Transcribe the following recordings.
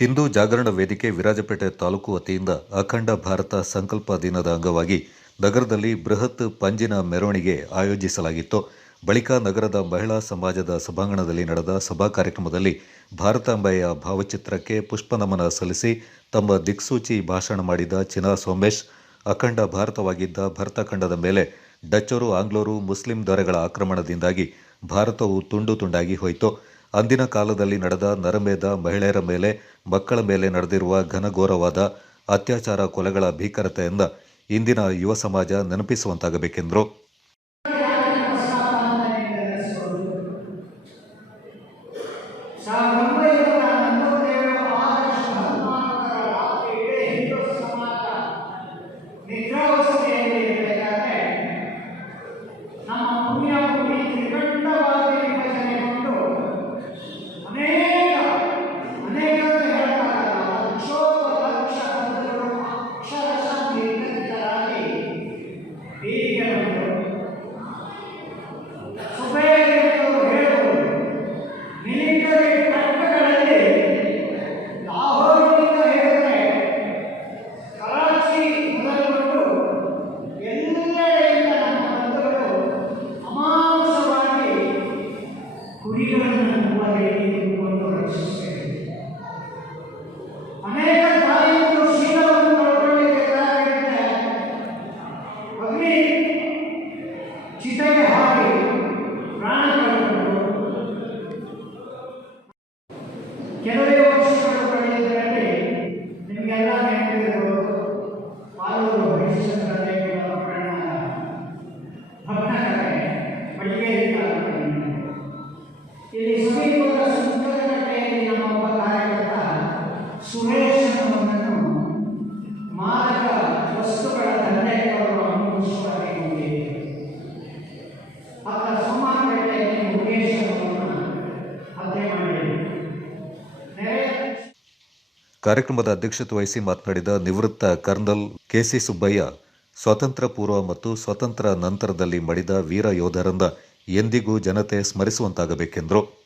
ಹಿಂದೂ ಜಾಗರಣ ವೇದಿಕೆ ವಿರಾಜಪೇಟೆ ತಾಲೂಕು ವತಿಯಿಂದ ಅಖಂಡ ಭಾರತ ಸಂಕಲ್ಪ ದಿನದ ಅಂಗವಾಗಿ ನಗರದಲ್ಲಿ ಬೃಹತ್ ಪಂಜಿನ ಮೆರವಣಿಗೆ ಆಯೋಜಿಸಲಾಗಿತ್ತು. ಬಳಿಕ ನಗರದ ಮಹಿಳಾ ಸಮಾಜದ ಸಭಾಂಗಣದಲ್ಲಿ ನಡೆದ ಸಭಾ ಕಾರ್ಯಕ್ರಮದಲ್ಲಿ ಭಾರತಾಂಬೆಯ ಭಾವಚಿತ್ರಕ್ಕೆ ಪುಷ್ಪನಮನ ಸಲ್ಲಿಸಿ ತಮ್ಮ ದಿಕ್ಸೂಚಿ ಭಾಷಣ ಮಾಡಿದ ಚಿನಾ ಸೋಮೇಶ್, ಅಖಂಡ ಭಾರತವಾಗಿದ್ದ ಭರತಖಂಡದ ಮೇಲೆ ಡಚ್ಚರು, ಆಂಗ್ಲೋರು, ಮುಸ್ಲಿಂ ದೊರೆಗಳ ಆಕ್ರಮಣದಿಂದಾಗಿ ಭಾರತವು ತುಂಡು ತುಂಡಾಗಿ ಹೋಯಿತು. ಅಂದಿನ ಕಾಲದಲ್ಲಿ ನಡೆದ ನರಮೇಧ ಮಹಿಳೆಯರ ಮೇಲೆ, ಮಕ್ಕಳ ಮೇಲೆ ನಡೆದಿರುವ ಘನಘೋರವಾದ ಅತ್ಯಾಚಾರ ಕೊಲೆಗಳ ಭೀಕರತೆಯಿಂದ ಇಂದಿನ ಯುವ ಸಮಾಜ ನೆನಪಿಸುವಂತಾಗಬೇಕೆಂದರು. ಕಾರ್ಯಕ್ರಮದ ಅಧ್ಯಕ್ಷತೆ ವಹಿಸಿ ಮಾತನಾಡಿದ ನಿವೃತ್ತ ಕರ್ನಲ್ ಕೆಸಿ ಸುಬ್ಬಯ್ಯ, ಸ್ವಾತಂತ್ರ್ಯ ಪೂರ್ವ ಮತ್ತು ಸ್ವಾತಂತ್ರ್ಯ ನಂತರದಲ್ಲಿ ಮಡಿದ ವೀರ ಯೋಧರಂದ ಎಂದಿಗೂ ಜನತೆ ಸ್ಮರಿಸುವಂತಾಗಬೇಕೆಂದರು.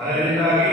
ಅದರಿಂದಾಗಿ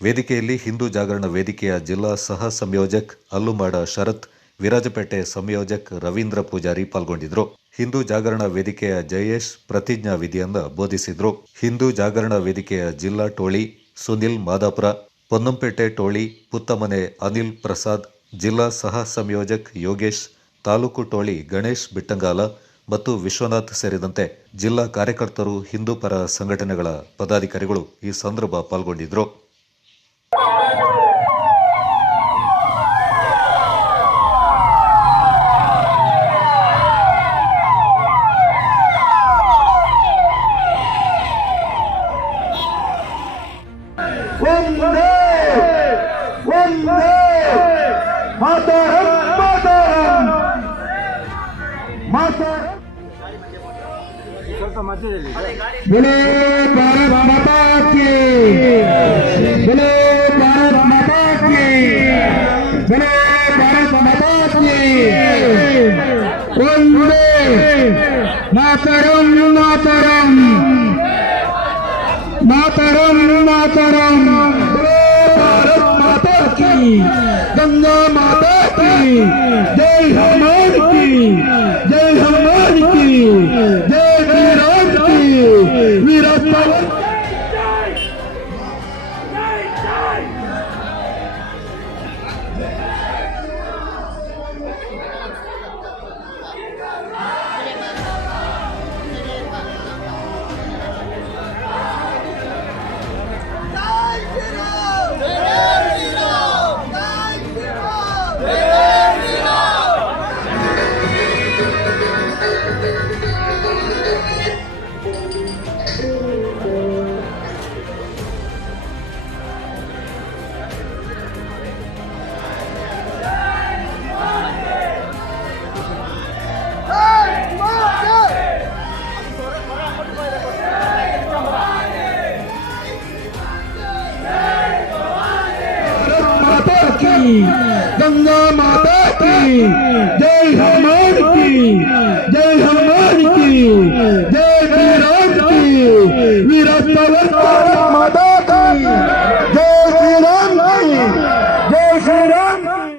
ವೇದಿಕೆಯಲ್ಲಿ ಹಿಂದೂ ಜಾಗರಣ ವೇದಿಕೆಯ ಜಿಲ್ಲಾ ಸಹ ಸಂಯೋಜಕ್ ಅಲ್ಲುಮಾಡ ಶರತ್, ವಿರಾಜಪೇಟೆ ಸಂಯೋಜಕ್ ರವೀಂದ್ರ ಪೂಜಾರಿ ಪಾಲ್ಗೊಂಡಿದ್ರು. ಹಿಂದೂ ಜಾಗರಣ ವೇದಿಕೆಯ ಜಯೇಶ್ ಪ್ರತಿಜ್ಞಾ ವಿಧಿಯನ್ನ ಬೋಧಿಸಿದ್ರು. ಹಿಂದೂ ಜಾಗರಣ ವೇದಿಕೆಯ ಜಿಲ್ಲಾ ಟೋಳಿ ಸುನಿಲ್ ಮಾದಾಪುರ, ಪೊನ್ನಂಪೇಟೆ ಟೋಳಿ ಪುತ್ತಮನೆ ಅನಿಲ್ ಪ್ರಸಾದ್, ಜಿಲ್ಲಾ ಸಹ ಸಂಯೋಜಕ್ ಯೋಗೇಶ್, ತಾಲೂಕು ಟೋಳಿ ಗಣೇಶ್ ಬಿಟ್ಟಂಗಾಲ ಮತ್ತು ವಿಶ್ವನಾಥ್ ಸೇರಿದಂತೆ ಜಿಲ್ಲಾ ಕಾರ್ಯಕರ್ತರು ಹಿಂದೂ ಪರ ಸಂಘಟನೆಗಳ ಪದಾಧಿಕಾರಿಗಳು ಈ ಸಂದರ್ಭ ಪಾಲ್ಗೊಂಡಿದ್ರು. বন্ধে বন্ধে মাতারম মাতারম। মাতারম বলে ভারত মাতা Mataram, Mataram, Mataram, Mataram, Mataram, Mataram, Mataram, Mataram, Mataram, Mataram, Mataram, Mataram, की। गंगा माता की। जय हनुमान की। जय हनुमान की। जय वीरान की। का।